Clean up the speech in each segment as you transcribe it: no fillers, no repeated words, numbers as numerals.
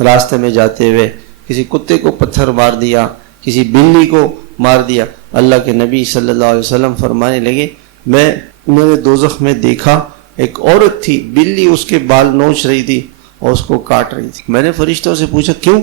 راستے میں جاتے ہوئے کسی کتے کو پتھر مار دیا، کسی بلی کو مار دیا۔ اللہ کے نبی صلی اللہ علیہ وسلم فرمانے لگے میں نے دوزخ میں دیکھا ایک عورت تھی، بلی اس کے بال نوچ رہی تھی اور اس کو کاٹ رہی تھی۔ میں نے فرشتوں سے پوچھا کیوں؟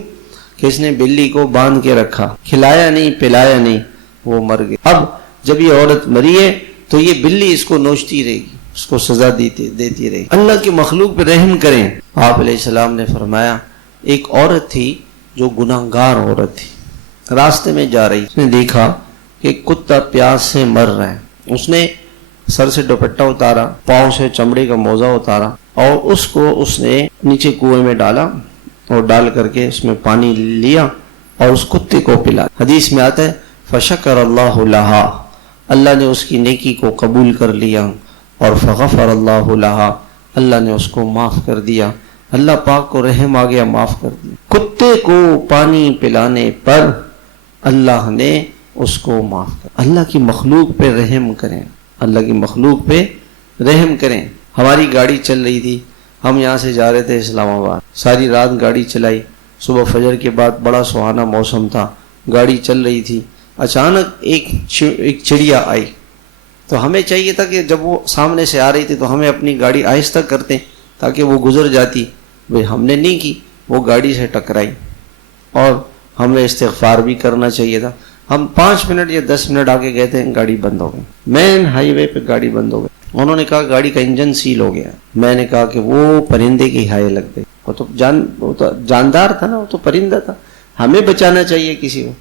کہ اس نے بلی کو باندھ کے رکھا، کھلایا نہیں پلایا نہیں، وہ مر گئی۔ اب جب یہ عورت مری ہے تو یہ بلی اس کو نوچتی رہے گی، اس کو سزا دیتی رہے گی۔ اللہ کی مخلوق پہ رحم کریں۔ آپ علیہ السلام نے فرمایا ایک عورت تھی جو گناہگار عورت تھی، راستے میں جا رہی، اس نے دیکھا کہ کتا پیاس سے مر رہا ہے، اس نے سر سے دوپٹہ اتارا، پاؤں سے چمڑے کا موزہ اتارا اور اس کو اس نے نیچے کنویں میں ڈالا اور ڈال کر کے اس میں پانی لیا اور اس کتے کو پلا۔ حدیث میں آتا ہے فشکر اللہ لہا، اللہ نے اس کی نیکی کو قبول کر لیا، اور فغفر اللہ لہا، اللہ نے اس کو معاف کر دیا۔ اللہ پاک کو رحم آ گیا، معاف کر دیا۔ کتے کو پانی پلانے پر اللہ نے اس کو معاف کر۔ اللہ کی مخلوق پہ رحم کریں، اللہ کی مخلوق پہ رحم کریں۔ ہماری گاڑی چل رہی تھی، ہم یہاں سے جا رہے تھے اسلام آباد، ساری رات گاڑی چلائی، صبح فجر کے بعد بڑا سہانا موسم تھا، گاڑی چل رہی تھی، اچانک ایک چڑیا آئی، تو ہمیں چاہیے تھا کہ جب وہ سامنے سے آ رہی تھی تو ہمیں اپنی گاڑی آہستہ کرتے تاکہ وہ گزر جاتی، بھئی ہم نے نہیں کی، وہ گاڑی سے ٹکرائی اور ہمیں استغفار بھی کرنا چاہیے تھا۔ ہم 5 منٹ یا 10 منٹ آگے گئے تھے، گاڑی بند ہو گئی، مین ہائی وے پہ گاڑی بند ہو گئی۔ انہوں نے کہا گاڑی کا انجن سیل ہو گیا۔ میں نے کہا کہ وہ پرندے کی ہائے لگ گئی، وہ تو جاندار تھا نا، وہ تو پرندہ تھا، ہمیں بچانا چاہیے کسی کو۔